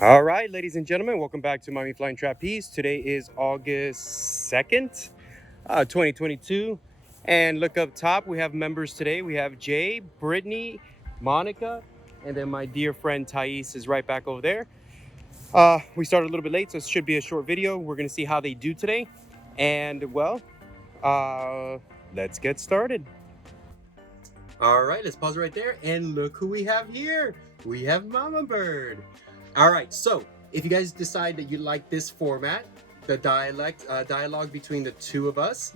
All right, ladies and gentlemen, welcome back to Mommy Flying Trapeze. Today is August 2nd, 2022. And look up top, we have members today. We have Jay, Brittany, Monica, and then my dear friend Thais is right back over there. We started a little bit late, so it should be a short video. We're going to see how they do today. And well, let's get started. All right, let's pause right there. And look who we have here. We have Momma Bird. All right, so if you guys decide that you like this format, the dialogue between the two of us,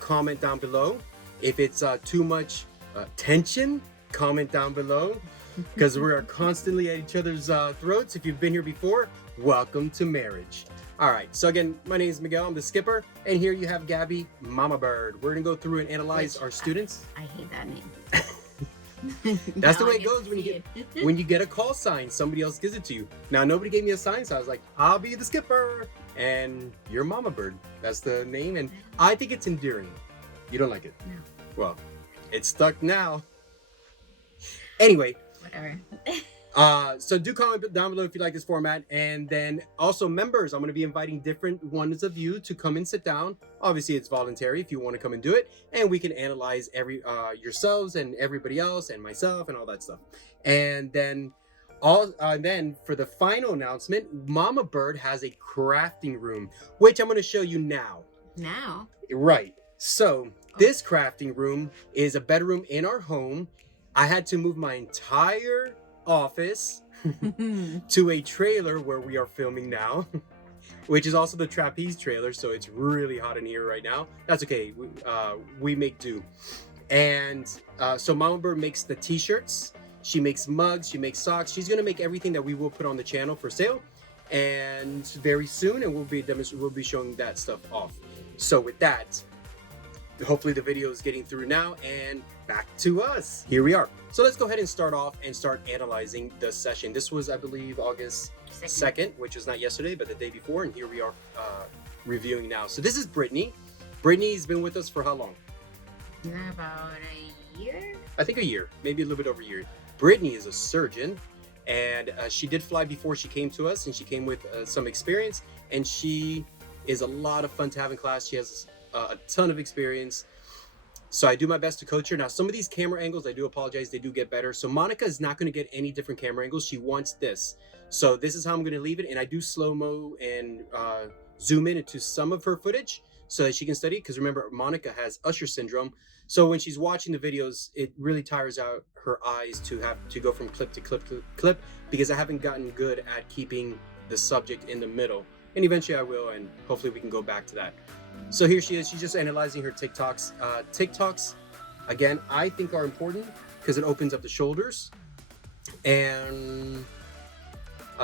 comment down below. If it's too much tension, comment down below, because we are constantly at each other's throats. If you've been here before, welcome to marriage. All right, so again, my name is Miguel, I'm the skipper, and here you have Gabby, Momma Bird. We're gonna go through and analyze our students. I hate that name. That's the way it goes when you get a call sign, somebody else gives it to you. Now nobody gave me a sign, so I was like, I'll be the skipper and you're Momma Bird. That's the name, and I think it's endearing. You don't like it? No. Well, it's stuck now. Anyway. Whatever. So do comment down below if you like this format, and then also members, I'm going to be inviting different ones of you to come and sit down. Obviously it's voluntary if you want to come and do it, and we can analyze yourselves and everybody else and myself and all that stuff. And then then for the final announcement, Momma Bird has a crafting room, which I'm going to show you now. Now? Right. So this crafting room is a bedroom in our home. I had to move my entire office to a trailer where we are filming now, which is also the trapeze trailer, so it's really hot in here right now. That's okay, we make do. And so Momma Bird makes the t-shirts, she makes mugs, she makes socks. She's gonna make everything that we will put on the channel for sale, and very soon, and we'll be showing that stuff off. So with that, hopefully the video is getting through now, and back to us. Here we are. So let's go ahead and start off and start analyzing the session. This was, I believe, August 2nd, which was not yesterday, but the day before, and here we are reviewing now. So this is Brittany. Brittany's been with us for how long? About a year? I think a year, maybe a little bit over a year. Brittany is a surgeon, and she did fly before she came to us, and she came with some experience, and she is a lot of fun to have in class. She has a ton of experience. So I do my best to coach her. Now, some of these camera angles, I do apologize, they do get better. So Monica is not going to get any different camera angles. She wants this. So this is how I'm going to leave it. And I do slow-mo and zoom in into some of her footage so that she can study. Because remember, Monica has Usher syndrome. So when she's watching the videos, it really tires out her eyes to have to go from clip to clip to clip, because I haven't gotten good at keeping the subject in the middle. And eventually I will, and hopefully we can go back to that. So here she is. She's just analyzing her TikToks. TikToks, again, I think are important because it opens up the shoulders and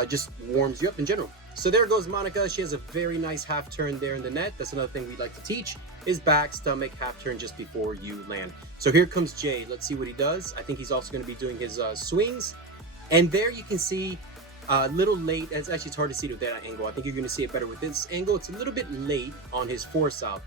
just warms you up in general. So there goes Monica. She has a very nice half turn there in the net. That's another thing we'd like to teach, is back, stomach, half turn just before you land. So here comes Jay. Let's see what he does. I think he's also going to be doing his swings. And there you can see a little late. It's actually, it's hard to see with that angle. I think you're going to see it better with this angle. It's a little bit late on his force out.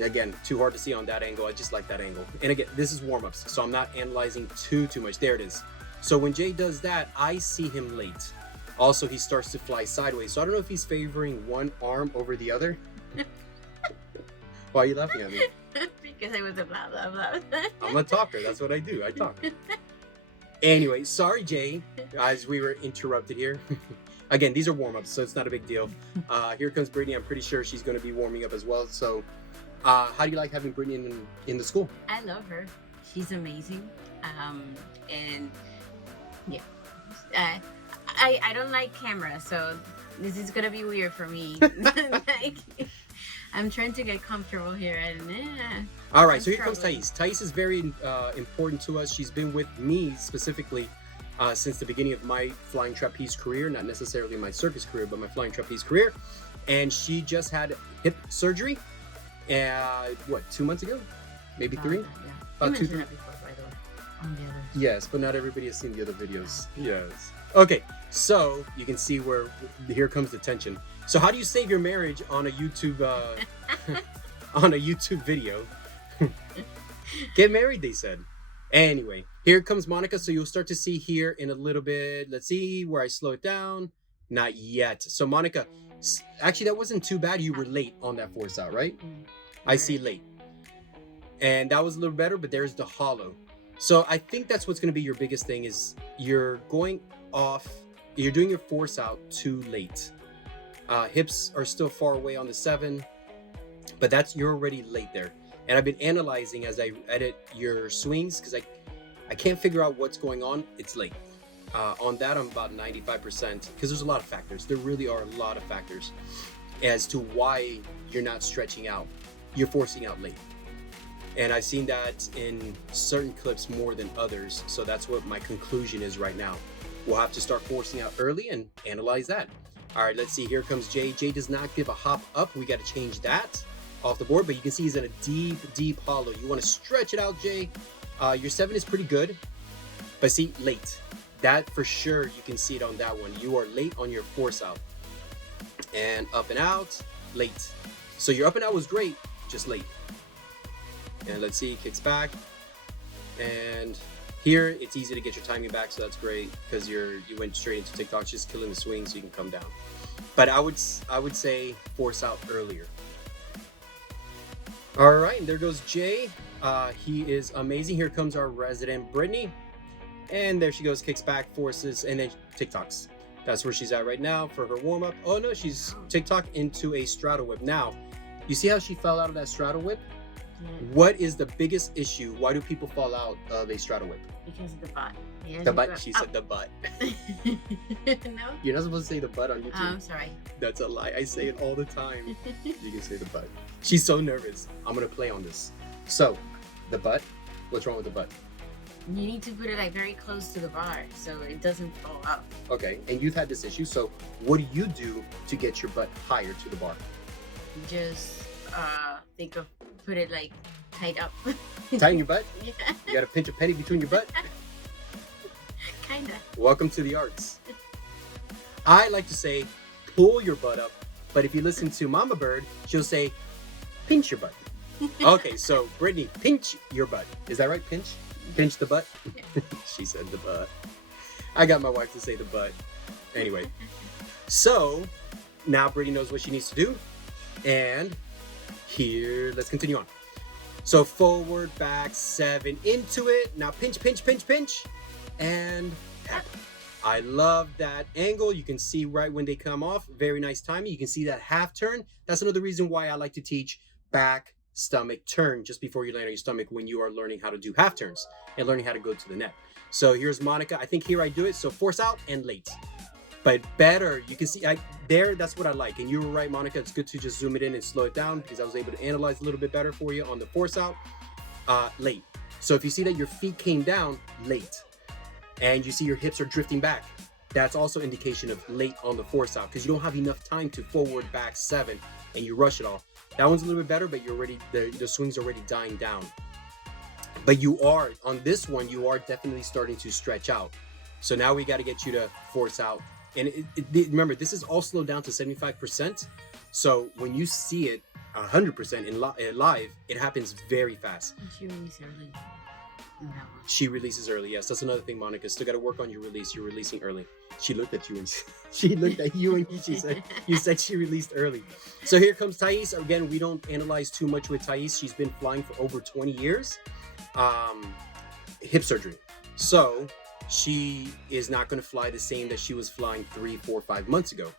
Again, too hard to see on that angle. I just like that angle. And again, this is warm-ups, so I'm not analyzing too much. There it is. So when Jay does that, I see him late. Also, he starts to fly sideways. So I don't know if he's favoring one arm over the other. Why are you laughing at me? Because I was a blah, blah, blah. I'm a talker. That's what I do. I talk. Anyway, sorry, Jay, as we were interrupted here. Again, these are warm-ups, so it's not a big deal. Here comes Brittany. I'm pretty sure she's going to be warming up as well. So how do you like having Brittany in the school? I love her. She's amazing. And yeah, I don't like camera, so this is going to be weird for me. Like, I'm trying to get comfortable here, and all right, so here comes Thais. Thais is very important to us. She's been with me specifically since the beginning of my flying trapeze career, not necessarily my circus career, but my flying trapeze career. And she just had hip surgery, what, 2 months ago? Maybe three? Yeah. About You 2, 3. mentioned that before, by the way, on the other. Yes, but not everybody has seen the other videos. Yes. Okay, so you can see where here comes the tension. So how do you save your marriage on a YouTube on a YouTube video? Get married, they said. Anyway, here comes Monica. So you'll start to see here in a little bit. Let's see where I slow it down. Not yet. So Monica, actually that wasn't too bad. You were late on that force out, right? I see late. And that was a little better, but there's the hollow. So I think that's what's going to be your biggest thing is you're going off, you're doing your force out too late. Hips are still far away on the 7, but you're already late there. And I've been analyzing as I edit your swings because I can't figure out what's going on. It's late. On that, I'm about 95% because there's a lot of factors. There really are a lot of factors as to why you're not stretching out. You're forcing out late. And I've seen that in certain clips more than others. So that's what my conclusion is right now. We'll have to start forcing out early and analyze that. All right, let's see. Here comes Jay. Jay does not give a hop up. We got to change that off the board. But you can see he's in a deep, deep hollow. You want to stretch it out, Jay. Your 7 is pretty good. But see, late. That for sure, you can see it on that one. You are late on your force out. And up and out, late. So your up and out was great, just late. And let's see, kicks back. And here, it's easy to get your timing back, so that's great because you went straight into TikTok, just killing the swing so you can come down. But I would say force out earlier. All right, and there goes Jay. He is amazing. Here comes our resident Brittany. And there she goes, kicks back, forces, and then TikToks. That's where she's at right now for her warm-up. Oh no, she's TikTok into a straddle whip. Now, you see how she fell out of that straddle whip? Yeah. What is the biggest issue? Why do people fall out of a straddle whip? Because of the butt. Yeah, the butt? She said the butt. No? You're not supposed to say the butt on YouTube. I'm sorry. That's a lie. I say it all the time. You can say the butt. She's so nervous. I'm going to play on this. So, the butt. What's wrong with the butt? You need to put it like very close to the bar so it doesn't fall out. Okay, and you've had this issue. So what do you do to get your butt higher to the bar? Just think of put it like tight up. Tighten your butt? Yeah. You got to pinch a penny between your butt? Kinda. Welcome to the arts. I like to say pull your butt up, but if you listen to Momma Bird, she'll say pinch your butt. Okay, so Brittany, pinch your butt. Is that right? Pinch? Pinch the butt? Yeah. She said the butt. I got my wife to say the butt. Anyway, so now Brittany knows what she needs to do. And here, let's continue on. So forward, back, 7, into it. Now pinch, pinch, pinch, pinch. And tap. I love that angle. You can see right when they come off. Very nice timing. You can see that half turn. That's another reason why I like to teach back, stomach, turn just before you land on your stomach when you are learning how to do half turns and learning how to go to the net. So here's Monica. I think here I do it. So force out and late. But better, you can see there, that's what I like. And you were right, Monica. It's good to just zoom it in and slow it down because I was able to analyze a little bit better for you on the force out. Late. So if you see that your feet came down, late. And you see your hips are drifting back. That's also indication of late on the force out because you don't have enough time to forward, back, 7, and you rush it all. That one's a little bit better, but you're already, the swing's already dying down. But you are, on this one, you are definitely starting to stretch out. So now we got to get you to force out. And remember, this is all slowed down to 75%. So when you see it 100% in live, it happens very fast. She releases early. No. She releases early. Yes, that's another thing, Monica. Still got to work on your release. You're releasing early. She looked at you and she looked at you and she said, you said she released early. So here comes Thais. Again, we don't analyze too much with Thais. She's been flying for over 20 years. Hip surgery. So she is not going to fly the same that she was flying 3, 4, 5 months ago.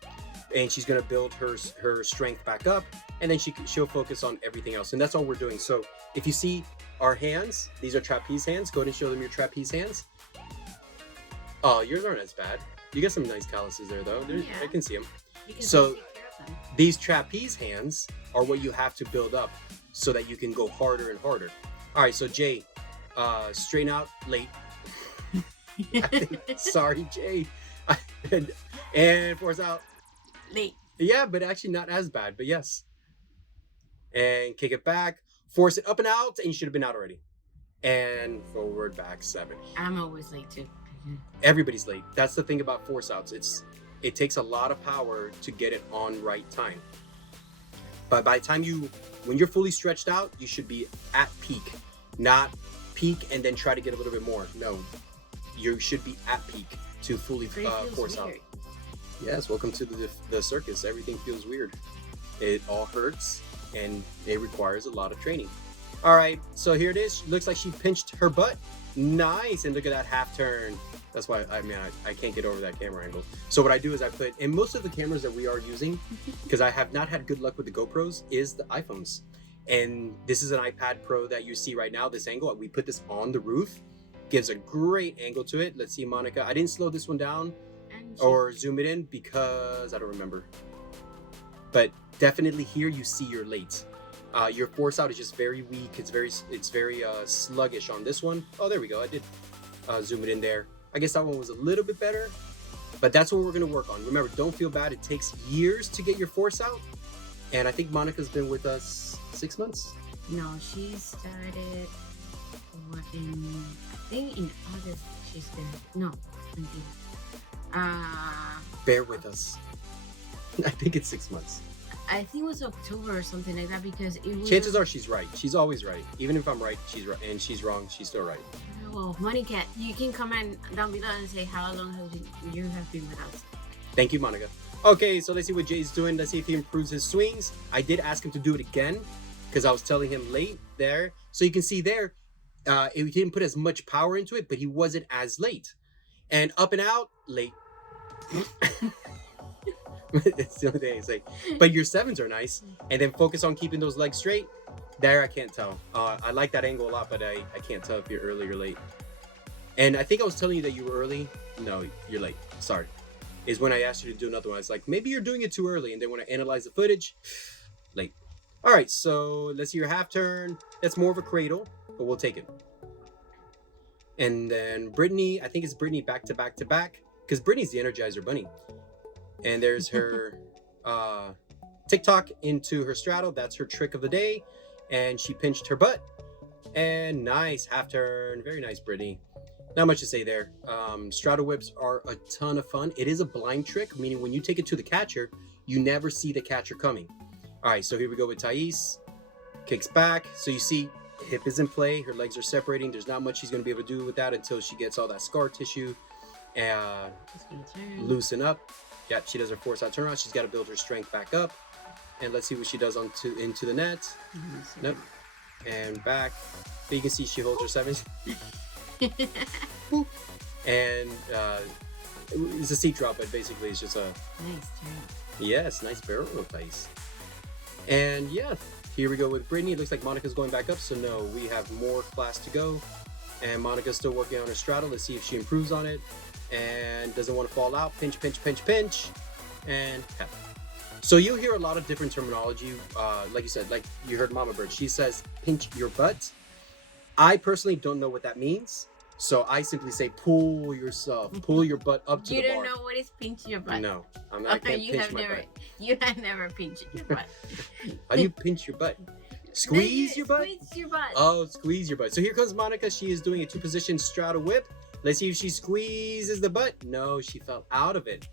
And she's going to build her strength back up, and then she'll focus on everything else. And that's all we're doing. So if you see our hands, these are trapeze hands. Go ahead and show them your trapeze hands. Oh, yours aren't as bad. You got some nice calluses there, though. Yeah. I can see them. So these trapeze hands are what you have to build up so that you can go harder and harder. All right, so Jay, straighten out late. Sorry, Jay. And force out. Late. Yeah, but actually not as bad, but yes. And kick it back. Force it up and out, and you should have been out already. And forward, back, 7. I'm always late, too. Everybody's late. That's the thing about force outs. It takes a lot of power to get it on right time. But by the time when you're fully stretched out, you should be at peak. Not peak and then try to get a little bit more. No. You should be at peak to fully force out. Yes, welcome to the circus. Everything feels weird. It all hurts, and it requires a lot of training. All right, so here it is. Looks like she pinched her butt. Nice, and look at that half turn. That's why I can't get over that camera angle. So what I do is I put in most of the cameras that we are using, because I have not had good luck with the GoPros, is the iPhones. And this is an iPad Pro that you see right now. This angle, we put this on the roof, gives a great angle to it. Let's see, Monica. I didn't slow this one down or zoom it in because I don't remember. But definitely here you see you're late. Your force out is just very weak. It's very sluggish on this one. Oh, there we go. I did zoom it in there. I guess that one was a little bit better, but that's what we're going to work on. Remember, don't feel bad. It takes years to get your force out. And I think Monica's been with us 6 months. No, she started in, I think in August she's there. No, bear with us. I think it's 6 months. I think it was October or something like that, because it was. Chances are she's right. She's always right. Even if I'm right, she's right, and she's wrong, she's still right. Well, Monica, you can comment down below and say how long you have been with us. Thank you, Monica. Okay, so let's see what Jay's doing. Let's see if he improves his swings. I did ask him to do it again because I was telling him late there. So you can see there, he didn't put as much power into it, but he wasn't as late. And up and out, late. It's the only thing I say. But your sevens are nice. And then focus on keeping those legs straight. There, I can't tell. I like that angle a lot, but I can't tell if you're early or late. And I think I was telling you that you were early. No, you're late. Sorry. Is when I asked you to do another one. I was like, maybe you're doing it too early. And then when I analyze the footage, late. All right, so let's see your half turn. That's more of a cradle, but we'll take it. And then Brittany, I think it's Brittany back to back to back, because Brittany's the Energizer Bunny. And there's her TikTok into her straddle. That's her trick of the day. And she pinched her butt. And nice half turn. Very nice, Brittany. Not much to say there. Straddle whips are a ton of fun. It is a blind trick, meaning when you take it to the catcher, you never see the catcher coming. All right, so here we go with Thais. Kicks back. So you see hip is in play. Her legs are separating. There's not much she's going to be able to do with that until she gets all that scar tissue. Loosen up. Yeah, she does her force out turnaround. She's got to build her strength back up. And let's see what she does into the net. Nope. And back. But you can see she holds her sevens. And it's a seat drop, but basically it's just a nice turn. Yes, nice barrel roll place. And yeah, here we go with Brittany. It looks like Monica's going back up, so no, we have more class to go. And Monica's still working on her straddle. Let's see if she improves on it and doesn't want to fall out. Pinch, pinch, pinch, pinch, and tap. So you'll hear a lot of different terminology. Like you said, like you heard Momma Bird. She says pinch your butt. I personally don't know what that means. So I simply say pull yourself, pull your butt up to the bar. You don't know what is pinch your butt? No, I'm not. I can't pinch my butt. You have never pinched your butt. How do you pinch your butt? Squeeze your butt? Squeeze your butt. Oh, squeeze your butt. So here comes Monica. She is doing a 2-position straddle whip. Let's see if she squeezes the butt. No, she fell out of it.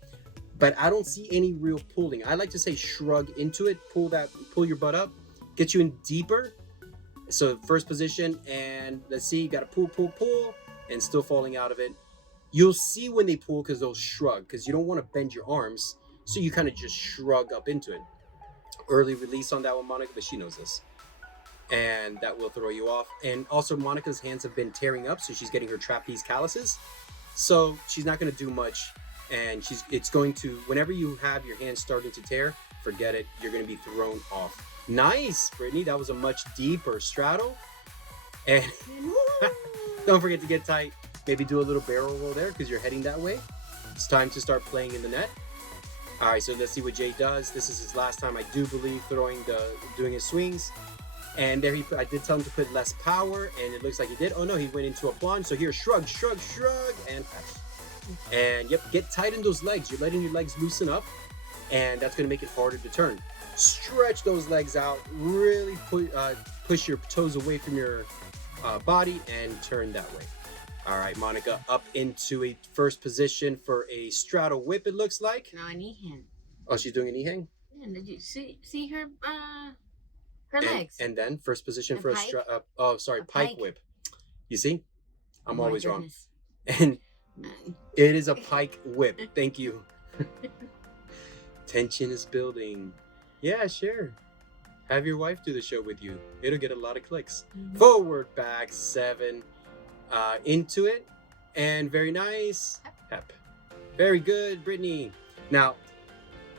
But I don't see any real pulling. I like to say shrug into it. Pull your butt up. Get you in deeper. So first position, and let's see, you got to pull, pull, pull, and still falling out of it. You'll see when they pull because they'll shrug, because you don't want to bend your arms. So you kind of just shrug up into it. Early release on that one, Monica, but she knows this. And that will throw you off. And also Monica's hands have been tearing up, so she's getting her trapeze calluses. So she's not going to do much. And it's going to, whenever you have your hands starting to tear, forget it. You're going to be thrown off. Nice, Brittany. That was a much deeper straddle. And don't forget to get tight. Maybe do a little barrel roll there because you're heading that way. It's time to start playing in the net. All right, so let's see what Jay does. This is his last time, I do believe, doing his swings. And there I did tell him to put less power, and it looks like he did. Oh no, he went into a plunge. So here, shrug, shrug, shrug, and pass. And yep, get tight in those legs. You're letting your legs loosen up, and that's going to make it harder to turn. Stretch those legs out. Really push your toes away from your body and turn that way. All right, Monica, up into a first position for a straddle whip, it looks like. No, a knee hang. Oh, she's doing a knee hang? Yeah, did you see her legs? And then first position for a pike whip. You see? I'm always goodness. wrong. And it is a pike whip. Thank you. Tension is building. Yeah, sure. Have your wife do the show with you. It'll get a lot of clicks. Forward, back, 7. Into it. And very nice. Hep. Very good, Brittany. Now,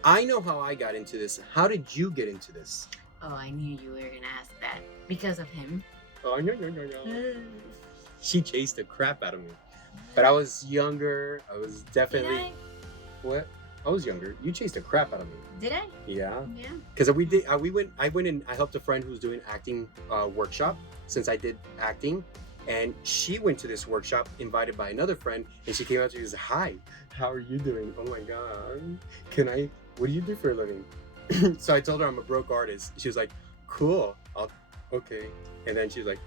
I know how I got into this. How did you get into this? Oh, I knew you were going to ask that. Because of him. Oh, no. She chased the crap out of me. But I was younger. I was definitely... Did I? What? I was younger. You chased the crap out of me. Did I? Yeah. Yeah. Because I went and I helped a friend who was doing acting workshop since I did acting. And she went to this workshop invited by another friend. And she came out to me and said, "Hi, how are you doing? Oh my God. What do you do for a living?" So I told her I'm a broke artist. She was like, "Cool. Okay." And then she was like,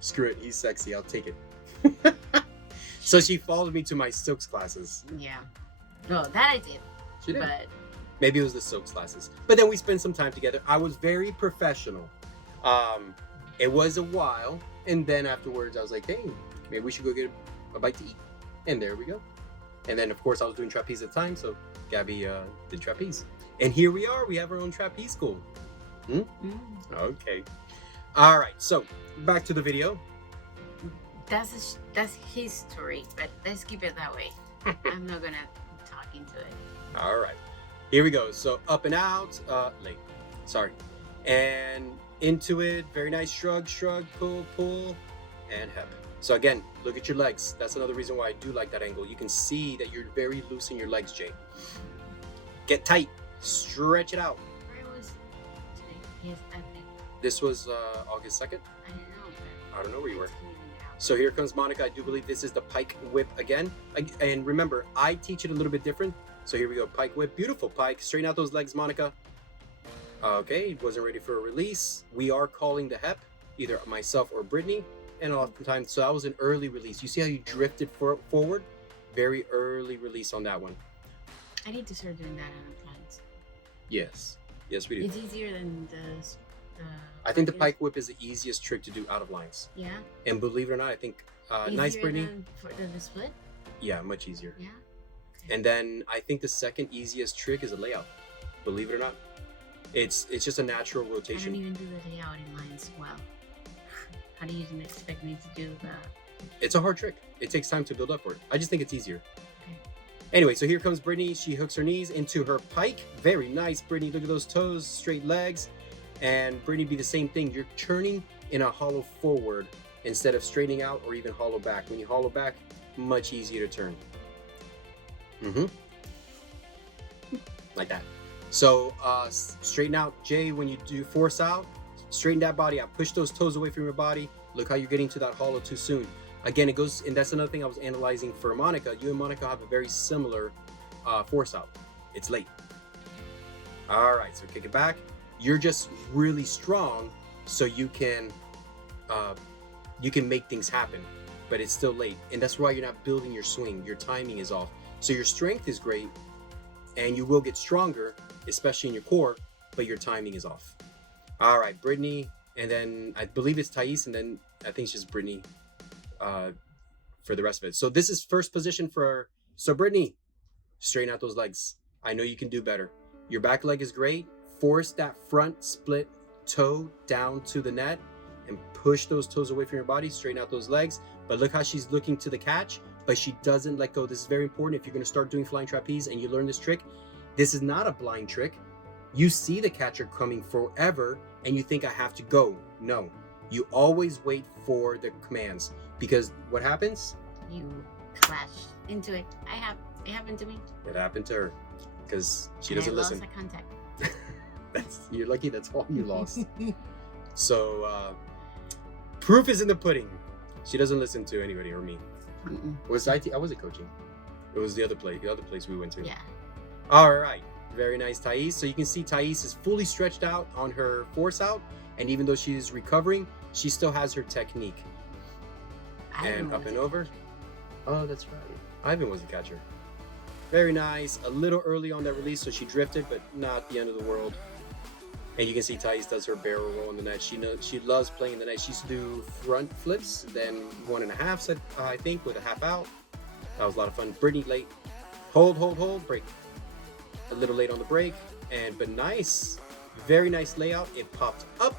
"Screw it. He's sexy. I'll take it." So she followed me to my silks classes. Yeah. Well, that I did. She did. But Maybe it was the silks classes. But then we spent some time together. I was very professional. It was a while. And then afterwards, I was like, "Hey, maybe we should go get a bite to eat." And there we go. And then, of course, I was doing trapeze at the time. So Gabby did trapeze. And here we are. We have our own trapeze school. Okay. All right. So back to the video. that's his story. But let's keep it that way. I'm not going to talk into it. All right. Here we go. So up and out. Late. Sorry. And into it. Very nice. Shrug, pull, and hep. So again, look at your legs. That's another reason why I do like that angle. You can see that you're very loose in your legs, Jay. Get tight. Stretch it out. Where was today? Yes, I think. This was August 2nd. I don't know. But I don't know where you were. it's cleaning it out. So here comes Monica. I do believe this is the pike whip again. And remember, I teach it a little bit different. So here we go. Pike whip. Beautiful pike. Straighten out those legs, Monica. Okay, wasn't ready for a release. We are calling the hep, either myself or Brittany. And oftentimes, so that was an early release. You see how you drifted forward? Very early release on that one. I need to start doing that on appliance. Yes. Yes, we do. It's easier than the I think the pike whip is the easiest trick to do out of lines. Yeah. And believe it or not, I think, nice, Easier Brittany. than the split? Yeah, much easier. Yeah. And then I think the second easiest trick is a layout. Believe it or not. It's just a natural I don't rotation. even do the layout in lines well. How do you even expect me to do that? It's a hard trick. It takes time to build up for it. I just think it's easier. Okay. Anyway, so here comes Brittany. She hooks her knees into her pike. Very nice, Brittany. Look at those toes, straight legs. And Brittany, be the same thing. You're turning in a hollow forward instead of straightening out or even hollow back. When you hollow back, much easier to turn. Like that. So straighten out, Jay. When you do force out, straighten that body out. Push those toes away from your body. Look how you're getting to that hollow too soon. Again, it goes, and that's another thing I was analyzing for Monica. You and Monica have a very similar force out. It's late. All right, so kick it back. You're just really strong, so you can make things happen, but it's still late, and that's why you're not building your swing. Your timing is off. So your strength is great, and you will get stronger, especially in your core, but your timing is off. All right, Brittany, and then I believe it's Thais, and then I think it's just Brittany for the rest of it. So this is first position so Brittany, straighten out those legs. I know you can do better. Your back leg is great. Force that front split toe down to the net and push those toes away from your body. Straighten out those legs. But look how she's looking to the catch, but she doesn't let go. This is very important. If you're going to start doing flying trapeze and you learn this trick, this is not a blind trick. You see the catcher coming forever and you think I have to go. No, you always wait for the commands, because what happens? You clash into it. It happened to me. It happened to her because she And doesn't I listen. lost contact. You're lucky that's all you lost. So proof is in the pudding. She doesn't listen to anybody or me. I wasn't coaching. It was the other place we went to. Yeah. All right. Very nice, Thais. So you can see Thais is fully stretched out on her force out, and even though she's recovering, she still has her technique. And up and over. Oh, that's right. Ivan was the catcher. Very nice. A little early on that release, so she drifted, but not the end of the world. And you can see Thais does her barrel roll in the net. She loves playing the net. She used to do front flips, then 1.5 set, I think, with a half out. That was a lot of fun. Brittany late. Hold, break. a little late on the break, but nice, very nice layout. It popped up,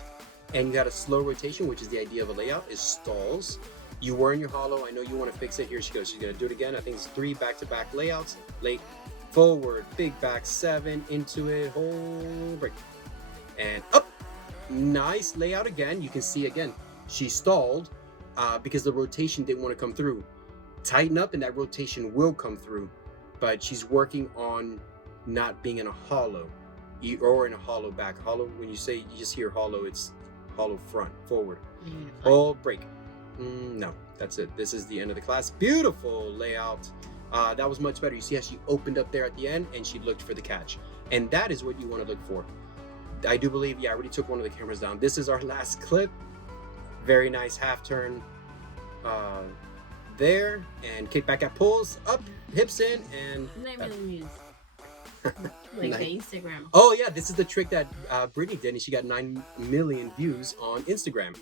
and you had a slow rotation, which is the idea of a layout, is stalls. You were in your hollow. I know you want to fix it. Here she goes. She's going to do it again. I think it's 3 back-to-back layouts. Late, forward, big back, 7, into it, whole break. And up. Nice layout again. You can see again, she stalled because the rotation didn't want to come through. Tighten up and that rotation will come through. But she's working on not being in a hollow or in a hollow back. Hollow, when you say, you just hear hollow, it's hollow front, forward. Whole break. No, that's it. This is the end of the class. Beautiful layout. That was much better. You see how she opened up there at the end and she looked for the catch. And that is what you want to look for. I do believe, yeah, I already took one of the cameras down. This is our last clip. Very nice half turn there. And kick back at pulls, up, hips in, and... 9 million views. Like the Instagram. Oh, yeah, this is the trick that Brittany did, and she got 9 million views on Instagram.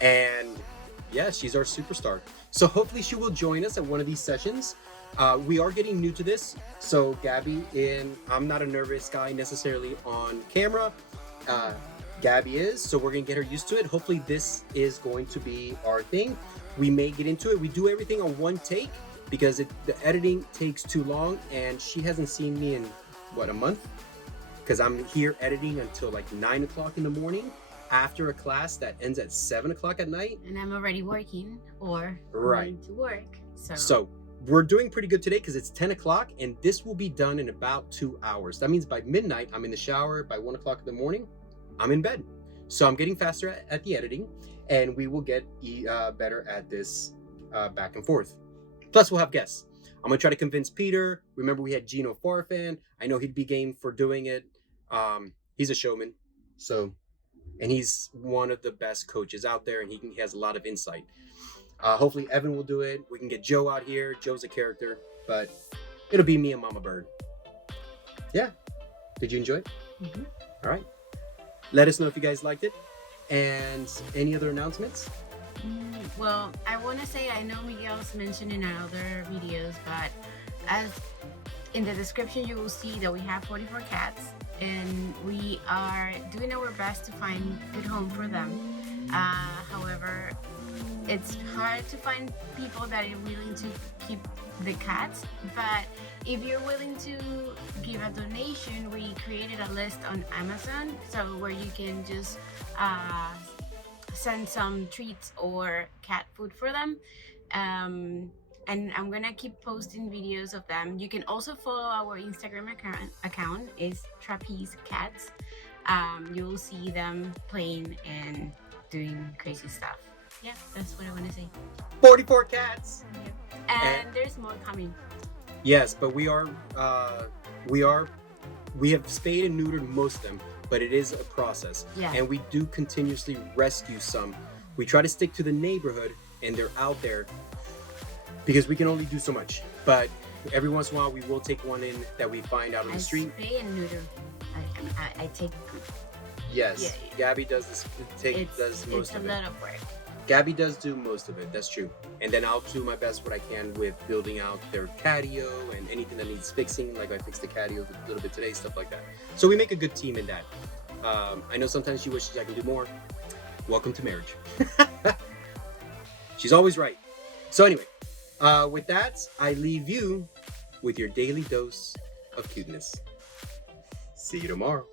And yeah, she's our superstar. So hopefully she will join us at one of these sessions. We are getting new to this. So Gabby, I'm not a nervous guy necessarily on camera. Gabby is, so we're gonna get her used to it. Hopefully this is going to be our thing. We may get into it. We do everything on one take because the editing takes too long, and she hasn't seen me in, what, a month? Because I'm here editing until like 9 o'clock in the morning after a class that ends at 7 o'clock at night. And I'm already working or right going to work. So we're doing pretty good today because it's 10 o'clock and this will be done in about 2 hours. That means by midnight, I'm in the shower. By 1 o'clock in the morning, I'm in bed. So I'm getting faster at the editing, and we will get better at this back and forth. Plus we'll have guests. I'm gonna try to convince Peter. Remember, we had Gino Farfan. I know he'd be game for doing it. He's a showman. And he's one of the best coaches out there, and he has a lot of insight. Hopefully Evan will do it. We can get Joe out here. Joe's a character, but it'll be me and Momma Bird. Yeah. Did you enjoy it? Mm-hmm. All right. Let us know if you guys liked it. And any other announcements? Well, I want to say, I know Miguel's mentioned in our other videos, but as in the description, you will see that we have 44 cats, and we are doing our best to find a good home for them. However, it's hard to find people that are willing to keep the cats, but if you're willing to give a donation, we created a list on Amazon, so where you can just send some treats or cat food for them. And I'm gonna keep posting videos of them. You can also follow our Instagram account is Trapeze Cats. You will see them playing and doing crazy stuff. Yeah, that's what I want to say. 44 cats. Yep. And there's more coming. Yes, but we have spayed and neutered most of them, but it is a process. Yeah. And we do continuously rescue some. We try to stick to the neighborhood, and they're out there because we can only do so much. But every once in a while, we will take one in that we find out on the street. Spay and neuter. I take. Yes, Yeah. Gabby does this. Does most of it. It's a lot of work. Gabby does do most of it. That's true. And then I'll do my best what I can with building out their catio and anything that needs fixing. Like I fixed the catio a little bit today, stuff like that. So we make a good team in that. I know sometimes she wishes I can do more. Welcome to marriage. She's always right. So anyway, with that, I leave you with your daily dose of cuteness. See you tomorrow.